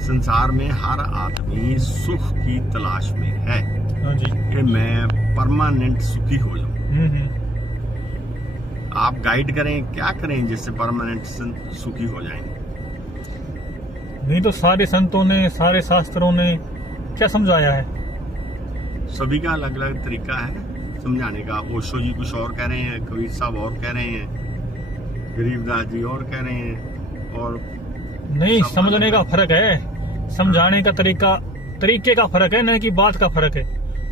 संसार में हर आदमी सुख की तलाश में है। हाँ जी। कि मैं परमानेंट सुखी हो जाऊं। आप गाइड करें, क्या करें जिससे परमानेंट सुखी हो जाएं? नहीं तो सारे संतों ने, सारे शास्त्रों ने क्या समझाया है? सभी का अलग अलग तरीका है समझाने का। ओशो जी कुछ और कह रहे हैं, कबीर साहब और कह रहे हैं, गरीबदास जी और कह रहे हैं, और नहीं, समझने का फर्क है, समझाने का तरीके का फर्क है, न कि बात का फर्क है।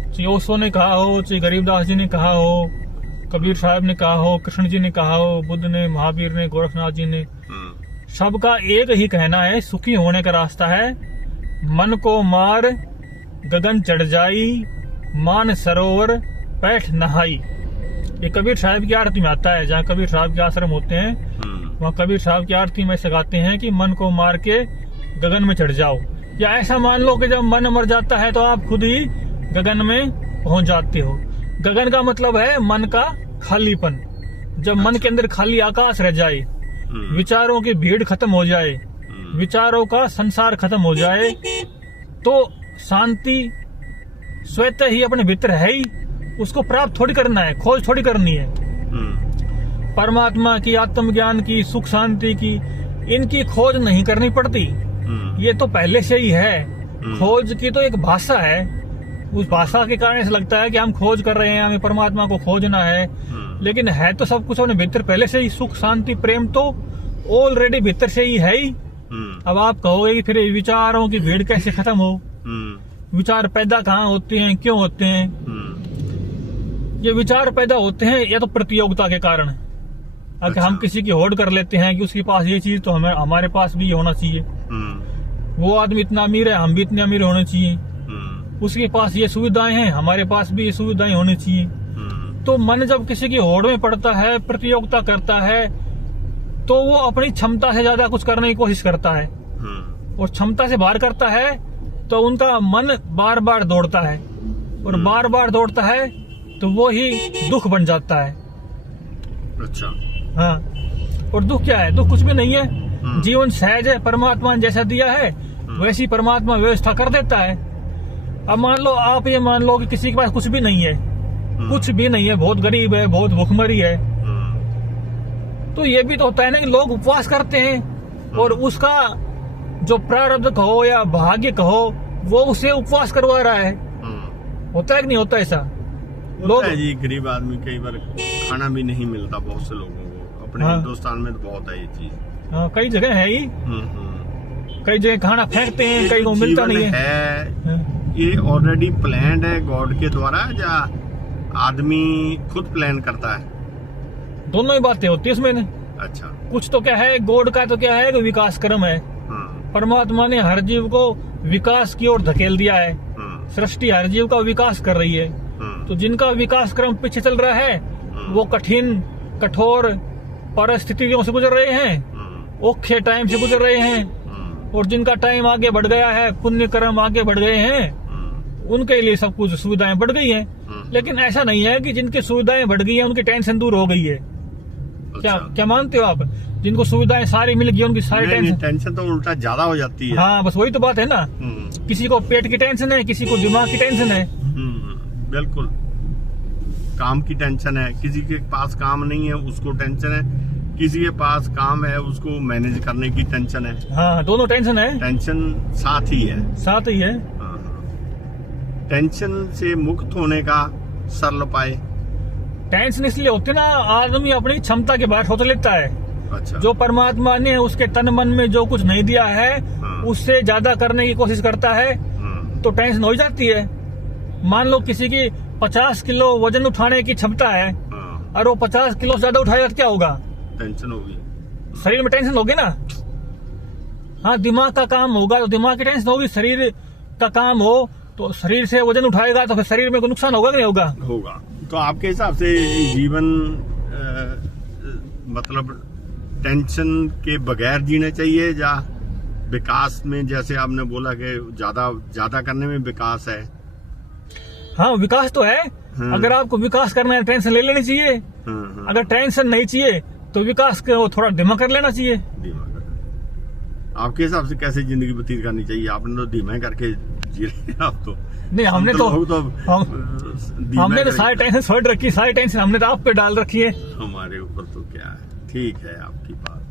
चाहे ओशो ने कहा हो, चाहे गरीबदास जी ने कहा हो, कबीर साहब ने कहा हो, कृष्ण जी ने कहा हो, बुद्ध ने, महावीर ने, गोरखनाथ जी ने, सबका एक ही कहना है, सुखी होने का रास्ता है मन को मार गगन चढ़ जाई, मान सरोवर पैठ नहाई। ये कबीर साहब की आरती में आता है। जहाँ कबीर साहब के आश्रम होते हैं वहाँ कबीर साहब की आरती में सिखाते हैं कि मन को मार के गगन में चढ़ जाओ। या ऐसा मान लो कि जब मन मर जाता है तो आप खुद ही गगन में पहुंच जाते हो। गगन का मतलब है मन का खालीपन। जब मन के अंदर खाली आकाश रह जाए, विचारों की भीड़ खत्म हो जाए, विचारों का संसार खत्म हो जाए, तो शांति स्वतः ही अपने भीतर है ही। उसको प्राप्त थोड़ी करना है, खोज थोड़ी करनी है। परमात्मा की, आत्मज्ञान की, सुख शांति की, इनकी खोज नहीं करनी पड़ती। ये तो पहले से ही है। खोज की तो एक भाषा है, उस भाषा के कारण ऐसा लगता है कि हम खोज कर रहे हैं, हमें परमात्मा को खोजना है, लेकिन है तो सब कुछ अपने भीतर पहले से ही। सुख शांति प्रेम तो ऑलरेडी भीतर से ही है ही। अब आप कहोगे कि फिर विचारों की भीड़ कैसे खत्म हो? विचार पैदा कहाँ होते हैं, क्यों होते हैं? ये विचार पैदा होते हैं या तो प्रतियोगिता के कारण। अगर हम किसी की होड़ कर लेते हैं कि उसके पास ये चीज तो हमारे पास भी होना चाहिए, वो आदमी इतना अमीर है, हम भी इतने अमीर होने चाहिए, उसके पास ये सुविधाएं हैं, हमारे पास भी ये सुविधाएं होनी चाहिए। तो मन जब किसी की होड़ में पड़ता है, प्रतियोगिता करता है, तो वो अपनी क्षमता से ज्यादा कुछ करने की कोशिश करता है, और क्षमता से बाहर करता है तो उनका मन बार बार दौड़ता है, और बार बार दौड़ता है तो वो ही दुख बन जाता है। अच्छा। हाँ, और दुख क्या है? दुख कुछ भी नहीं है। जीवन सहज है, परमात्मा ने जैसा दिया है वैसी परमात्मा व्यवस्था कर देता है। अब मान लो, आप ये मान लो कि किसी के पास कुछ भी नहीं है, कुछ भी नहीं है, बहुत गरीब है, बहुत भूखमरी है, तो ये भी तो होता है ना कि लोग उपवास करते हैं और उसका जो प्रारब्ध कहो या भाग्य कहो, वो उसे उपवास करवा रहा है। होता है कि नहीं होता ऐसा? लोग जी, गरीब आदमी कई बार खाना भी नहीं मिलता बहुत से लोगों को। अपने हिंदुस्तान में तो बहुत है ये चीज। हाँ, कई जगह है ही। कई जगह खाना फेंकते हैं, कई को मिलता नहीं है। ये ऑलरेडी प्लान्ड है गॉड के द्वारा, या आदमी खुद प्लान करता है? दोनों ही बातें होती है इसमें। अच्छा। कुछ तो क्या है, गॉड का तो क्या है कि विकास क्रम है। परमात्मा ने हर जीव को विकास की ओर धकेल दिया है। सृष्टि हर जीव का विकास कर रही है। तो जिनका विकास क्रम पीछे चल रहा है वो कठिन कठोर परिस्थितियों से गुजर रहे हैं, औखे टाइम से गुजर रहे हैं, और जिनका टाइम आगे बढ़ गया है, पुण्य कर्म आगे बढ़ गए हैं, उनके लिए सब कुछ सुविधाएं बढ़ गई हैं। लेकिन ऐसा नहीं है कि जिनकी सुविधाएं बढ़ गई हैं उनकी टेंशन दूर हो गई है। क्या मानते हो आप? जिनको सुविधाएं सारी मिल गई उनकी सारी टेंशन तो उल्टा ज्यादा हो जाती है। हाँ, बस वही तो बात है ना। किसी को पेट की टेंशन है, किसी को दिमाग की टेंशन है। बिल्कुल, काम की टेंशन है, किसी के पास काम नहीं है उसको टेंशन है, किसी के पास काम है उसको मैनेज करने की टेंशन है। हाँ, दोनों टेंशन है, टेंशन साथ ही है, साथ ही है। टेंशन से मुक्त होने का सरल उपाय? टेंशन इसलिए होती है ना, आदमी अपनी क्षमता के बाहर सोच लेता है। अच्छा। जो परमात्मा ने उसके तन मन में जो कुछ नहीं दिया है उससे ज्यादा करने की कोशिश करता है, तो टेंशन हो जाती है। मान लो किसी की 50 किलो वजन उठाने की क्षमता है, और वो 50 किलो से ज्यादा उठाएगा तो क्या होगा? टेंशन होगी, शरीर में टेंशन होगी ना। हाँ, दिमाग का काम होगा तो दिमाग की टेंशन होगी, शरीर का काम हो तो शरीर से वजन उठाएगा तो फिर शरीर में कोई नुकसान होगा कि नहीं होगा? होगा। तो आपके हिसाब से जीवन मतलब टेंशन के बगैर जीना चाहिए, या विकास में, जैसे आपने बोला कि ज्यादा करने में विकास है? हाँ, विकास तो है। अगर आपको विकास करना है टेंशन ले लेनी चाहिए। अगर टेंशन नहीं चाहिए तो विकास को थोड़ा धीमा कर लेना चाहिए। आपके हिसाब से कैसे जिंदगी व्यतीत करनी चाहिए? आपने तो धीमे करके जी रहे हैं आप तो। नहीं, हमने तो लोग तो धीमे हमने तो करके- सारी टेंशन छोड़ रखी, सारी टेंशन हमने तो आप पे डाल रखी है। हमारे ऊपर तो क्या है। ठीक है आपकी बात,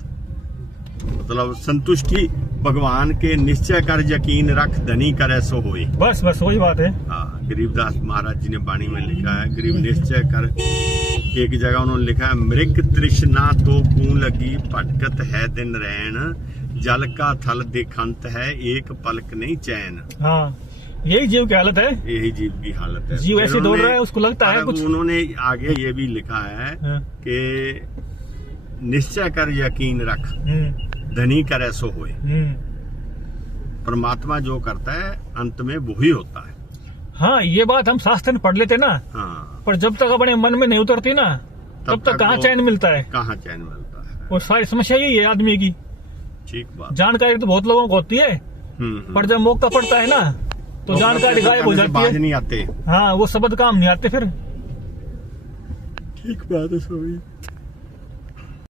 मतलब संतुष्टि भगवान के निश्चय कर यकीन रख धनी करे सो होए। बस बस वही बात है। हाँ, गरीबदास महाराज जी ने बाणी में लिखा है, गरीब निश्चय कर। एक जगह उन्होंने लिखा है, मृग तृष्णा तो कूं लगी भटकत है दिन रैन, जल का थल देखंत है एक पलक नहीं चैन। हाँ, यही जीव की हालत है। यही जीव की हालत है। जीव ऐसे फिर दौड़ उन्होंने- रहा है, उसको लगता है कुछ। उन्होंने आगे ये भी लिखा है हाँ। कि निश्चय कर यकीन रख धनी करे सो होए। परमात्मा जो करता है अंत में वो ही होता है। हाँ, ये बात हम शास्त्र में पढ़ लेते ना, हाँ, पर जब तक अपने मन में नहीं उतरती ना, तब तक कहाँ वो- चैन मिलता है। कहाँ चैन मिलता है। और सारी समस्या यही है आदमी की। ठीक बात। जानकारी तो बहुत लोगों को होती है, पर जब मौका पड़ता है ना, तो जानकारी गायब हो जाती बाज है। नहीं आते। हाँ, वो शब्द काम नहीं आते फिर। ठीक बात है सभी।